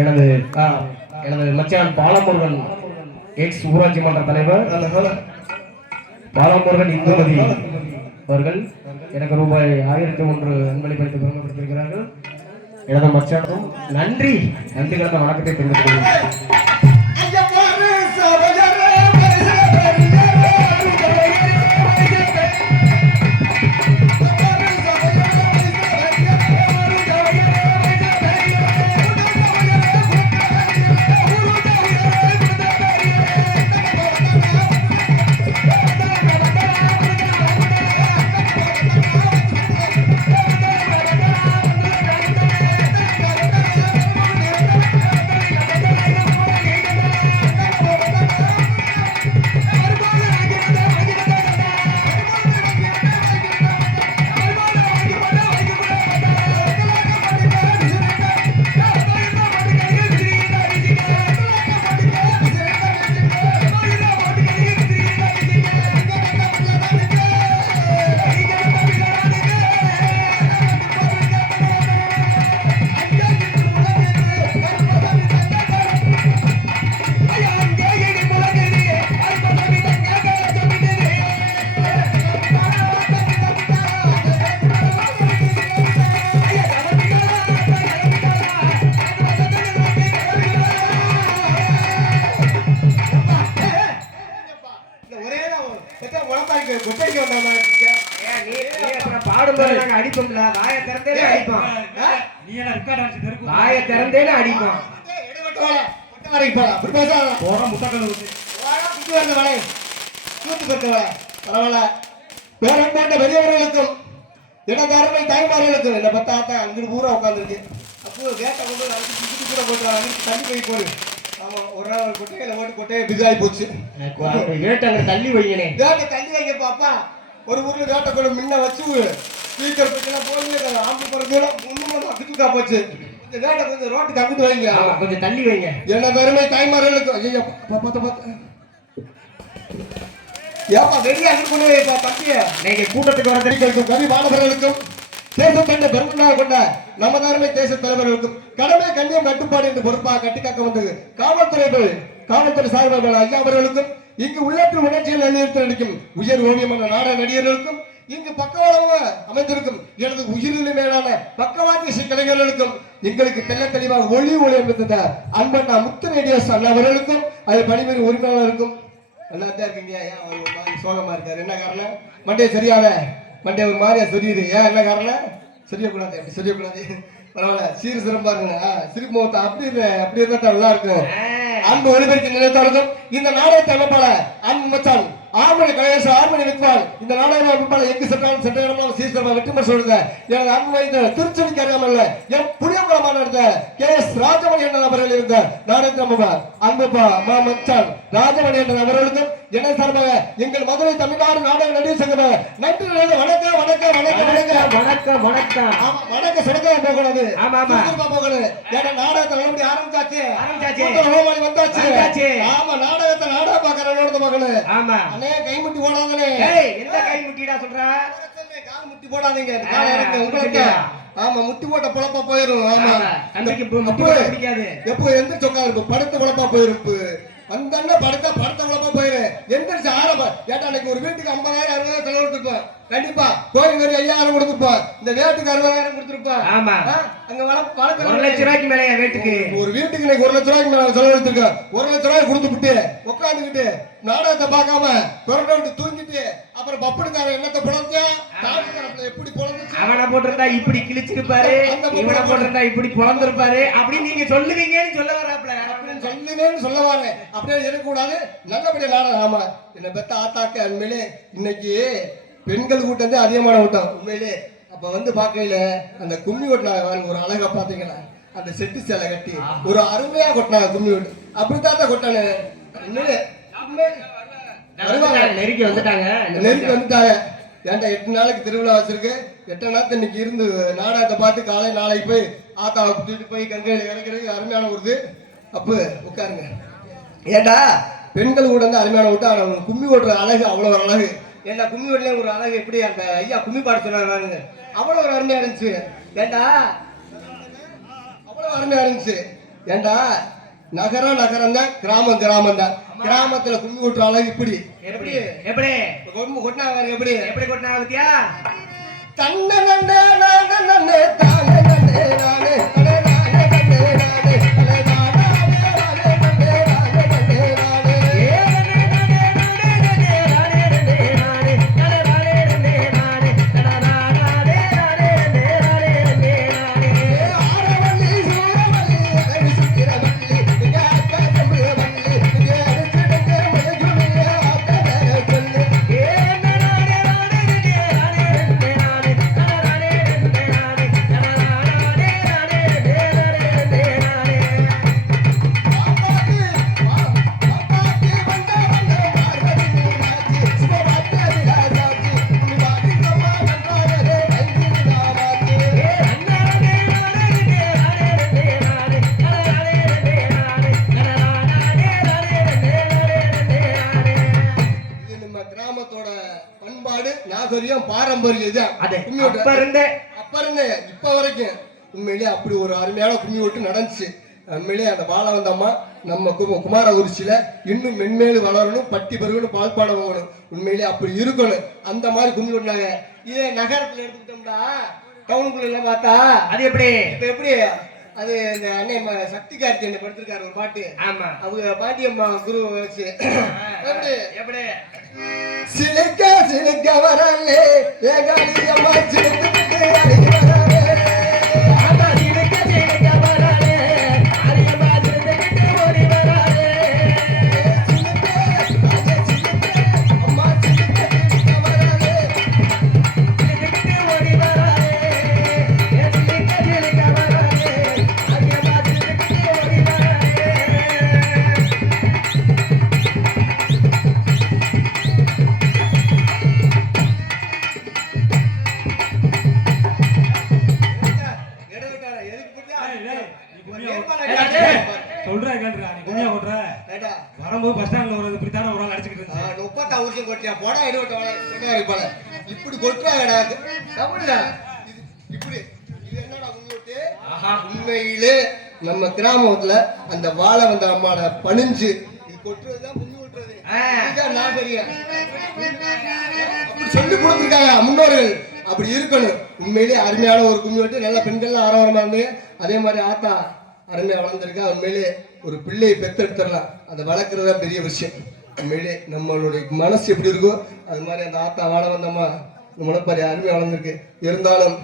எனது எனது மச்சான் பாலமுருகன் எக்ஸ் ஊராட்சி மன்ற தலைவர். பாலமுருகன் இந்துமதி அவர்கள் எனக்கு ரூபாய் ஆயிரத்தி ஒன்று அன்பளிப்பளித்து பெருமைப்படுத்தியிருக்கிறார்கள் எனது மச்சானும் நன்றி நன்றி கலந்த வணக்கத்தை தெரிவித்துக் கொள்கிறேன். பாடும்போது நாங்க அடிப்போம்ல. வாயை திறந்தே அடிப்போம். வாயை திறந்தே அடிப்போம். கொட்டை குட்டி வரல வாடே. கூத்து கொட்டு வாடா. பரவாயில்ல. பேரன் போட்ட பெரியவர்களுக்கும் எனது அருமை தாய்மார்களுக்கும் என்ன பத்தா ஆத்தா அங்கிட்டு பூரா உட்காந்துருக்கு அப்போ கேட்டை கொண்டு வந்து கூட போட்டு தள்ளி போய் போடு. ஆமா ஒரு நாள் கொட்டையில ஓட்டு கொட்டையை பிகாய் போச்சு. கேட்டு தள்ளி வைங்கனே வேட்டை தள்ளி வைங்க பாப்பா ஒரு ஊர்ல கூட முன்ன வச்சு ஸ்பீக்கர் பத்திலாம் போய் ஆம்பு போறதுல முன்னும் அக்கிட்டுக்கா போச்சு. இந்த வேட்டை கொஞ்சம் ரோட்டுக்கு அங்கிட்டு வைங்க. கொஞ்சம் தள்ளி வைங்க. என்ன பெருமை தாய்மார்களுக்கு. ஐயோ பார்த்த பார்த்த ஏப்பா வெளியே அங்கிட்டு கொண்டு வைப்பா தம்பிய? நீங்க கூட்டத்துக்கு வர தெரிவிக்கும் கவி மாணவர்களுக்கும் தேசம் கண்ட பெருமனாக கொண்ட நமது அருமை தேச தலைவர்களுக்கும் கடமை கண்ணியம் கட்டுப்பாடு என்று பொறுப்பாக கட்டிக்காக்க வந்தது காவல்துறைகள் காவல்துறை சார்பர்கள் ஐயா அவர்களுக்கும் இங்கு உள்ளற்ற உணர்ச்சியில் நிலைநிறுத்த நடிக்கும் உயர் ஓவியம் என்ற நாடக நடிகர்களுக்கும் இங்கு பக்கவாளமாக அமைந்திருக்கும் எனது உயிரிலும் மேலான பக்கவாட்டு இசை கலைஞர்களுக்கும் எங்களுக்கு தெல்ல தெளிவாக ஒளி ஒளி அமைந்த அன்பண்ணா முத்து ரேடியோஸ் அண்ணா அவர்களுக்கும் அது பணிபுரி உரிமையாளருக்கும். நல்லா தான் இருக்கீங்க ஏன் அவர் ஒரு மாதிரி சோகமா இருக்காரு. என்ன காரணம்? மண்டே சரியாத மண்டே ஒரு மாதிரியா சொல்லிடுது ஏன் என்ன காரணம்? தெரியக்கூடாது அப்படி தெரியக்கூடாது பரவாயில்ல. சீர் சிறப்பா இருங்க சிரிப்பு முகத்தை அப்படி இல்லை அப்படி இருந்தா நல்லா இருக்கும். அன்பு ஒளிபெருக்கு நிலைத்தாலும் இந்த நாடகத்தை அமைப்பாளர் அன்பு மச்சான் ஆர்மணி கணேச ஆர்மணி வித்வான் இந்த நாடக அமைப்பாளர் எங்கு சென்றாலும் சென்ற இடமெல்லாம் சீர்திருத்தமா வெற்றி பெற சொல்லுங்க. எனது அன்பு வைத்த திருச்செவிக்கு அறியாமல் என் புளியங்குளமான இருந்த கே எஸ் ராஜமணி என்ற நபர்கள் இருந்த நாடகத்தை அமைப்பார் அன்பு பா- மா மச்சான் ராஜமணி என்ற நபர்களுக்கும் என்ன சார்பாக எங்கள் மதுரை தமிழ்நாடு நாடக நடிகர் சங்கம நன்றி வணக்கம் வணக்கம் வணக்கம் வணக்கம். வணக்கம் வணக்கம் வணக்கம். சிறக்கா போகக்கூடாது ஆமா, ஆமா. போகணும் ஏன்னா நாடகத்தை மறுபடியும் ஆரம்பிச்சாச்சு. ஆரம்பிச்சாச்சு. வந்தாச்சு. ஆமா நாடகத்தை நாடக பாக்குறவனோட பார்க்கணும் ஆமா. அண்ணே கை முட்டி போடாதே ஏய் எந்த கை முட்டிடா சொல்ற? முட்டி போடாதீங்க. காலை ஆ, இறக்கு, உங்களுக்கு? ஆமா முட்டி போட்ட பொழப்பா போயிரும். ஆமா. எப்போ எந்திரிச்சு உட்காரு படுத்த பொழப்பா போயிருப்பு. அந்த அண்ணன் படுத்த படுத்த பொழப்பா போயிரு. எந்திரிச்சு ஆரம்ப ஏட்டா அன்னைக்கு ஒரு வீட்டுக்கு ஐம்பதாயிரம் அறுபதாயிரம் செலவு கொடுத்துருப்பேன் கண்டிப்பா. கோயில் வரி ஐயாயிரம் கொடுத்துருப்போம் இந்த வேட்டுக்கு அறுபதாயிரம் கொடுத்துருப்போம் ஆமா. அங்க வள- வளர்க்கறது ஒரு லட்சம் ரூபாய்க்கு மேலயா வீட்டுக்கு? ஒரு வீட்டுக்கு இன்னைக்கு ஒரு லட்ச ரூபாய்க்கு மேல செலவழிச்சிருக்க ஒரு லட்ச ரூபாய் கொடுத்துட்டு உட்காந்துக்கிட்டு நாடகத்தை பார்க்காம கொரட்டை விட்டு தூங்கிட்டு அப்புறம் பப்பனுக்கார என்னத்தை புலஞ்சுச்சு அவனை போட்டிருந்தா இப்படி கிழிச்சிருப்பாரு இவனை போட்டிருந்தா இப்படி பொழந்திருப்பாரு அப்படின்னு நீங்க சொல்லுவீங்கன்னு சொல்ல வராப்ல சொல்லுவேன்னு சொல்ல வரேன். அப்படியே இருக்கக்கூடாது. நல்லபடியா நாடகம் ஆமா என்ன பெத்த ஆத்தாக்க உண்மையிலே இன்னைக்கு பெண்கள் கூட்டம் வந்து அதிகமான கூட்டம் உண்மையிலே அப்ப வந்து பார்க்கையில அந்த கும்மி கொட்டினாங்க பாருங்க ஒரு அழகா பாத்தீங்களா அந்த செட்டு சேலை கட்டி ஒரு அருமையா கொட்டினாங்க கும்மி கொட்டு அப்படித்தான் கொட்டானு. உண்மையிலே நெருக்கி வந்துட்டாங்க. நெருக்கி வந்துட்டாங்க. ஏன்டா எட்டு நாளைக்கு திருவிழா வச்சிருக்கு? எட்டு நாள் இன்னைக்கு இருந்து நாடகத்தை பார்த்து காலை நாளைக்கு போய் ஆத்தாவை கூட்டிட்டு போய் கங்கையில் இறக்கிறதுக்கு அருமையான ஒரு அப்பு அப்போ உட்காருங்க. ஏன்டா பெண்கள் கூட வந்து அருமையான விட்டு அவங்க கும்மி ஓட்டுற அழகு அவ்வளோ ஒரு அழகு. ஏன்டா கும்மி ஓட்டுல ஒரு அழகு எப்படி? அந்த ஐயா கும்மி பாட சொன்னாங்க அவ்வளோ ஒரு அருமையாக இருந்துச்சு. ஏண்டா? அவ்வளோ அருமையாக இருந்துச்சு. ஏண்டா? நகரம் நகரம் தான் கிராமம் கிராமம் தான் கிராமத்துல கும்மி விட்டுற அழகு இப்படி. எப்படி? எப்படி? கொம்பு கொட்டினா எப்படி? எப்படி கொட்டினா பத்தியா தன்ன நன்னே நானே நன்னே தானே நன்னே நானே பாரம்பரியம் இது. அது அப்ப இருந்தே. அப்ப இருந்து இப்ப வரைக்கும் உண்மையிலேயே அப்படி ஒரு அருமையான கும்மி ஓட்டு நடந்துச்சு. உண்மையிலேயே அந்த பால வந்தம்மா நம்ம கு- குமாரகுறிச்சியில இன்னும் மென்மேலு வளரணும் பட்டி பெருகணும் பால்பாடம் போகணும் உண்மையிலேயே அப்படி இருக்கணும். அந்த மாதிரி கும்மி ஓட்டினாங்க இதே நகரத்துல எடுத்துக்கிட்டோம்னா டவுனுக்குள்ள எல்லாம் பார்த்தா. அது எப்படி? இப்ப எப்படி? அது இந்த அண்ணன் சக்தி கார்த்தியன் படுத்திருக்காரு ஒரு பாட்டு. ஆமா. அவங்க பாட்டியம்மா குரு வச்சு. எப்படி? சிலுக்க சிலுக்க வரலே ஏகாலி அம்மா சிலுக்கு முப்பத்தா ஊசியம் கொட்டியா? போடா எடுவிட்ட சொன்னாரு போல இப்படி கொட்டுறாங்கடா தமிழ்ல இது இப்படி இது என்னடா உண்மைட்டு உண்மையிலே நம்ம கிராமத்துல அந்த வாழை வந்த அம்மாட பணிஞ்சு இது கொட்டுறதுதான் கும்மி விட்டுறது. இதுதான் நாகரிகம் அப்படி சொல்லி கொடுத்துருக்காங்க முன்னோர்கள்? அப்படி இருக்கணும். உண்மையிலே அருமையான ஒரு கும்மி விட்டு நல்ல பெண்கள்லாம் ஆரவாரமா அதே மாதிரி ஆத்தா அருமையா வளர்ந்துருக்கா. உண்மையிலே ஒரு பிள்ளையை பெத்தெடுத்துடலாம் அதை வளர்க்குறது தான் பெரிய விஷயம். உண்மையிலே நம்மளுடைய மனசு எப்படி இருக்கோ அது மாதிரி அந்த ஆத்தா வாழ வந்தம்மா இந்த பாரு அருமை வளர்ந்துருக்கு. இருந்தாலும்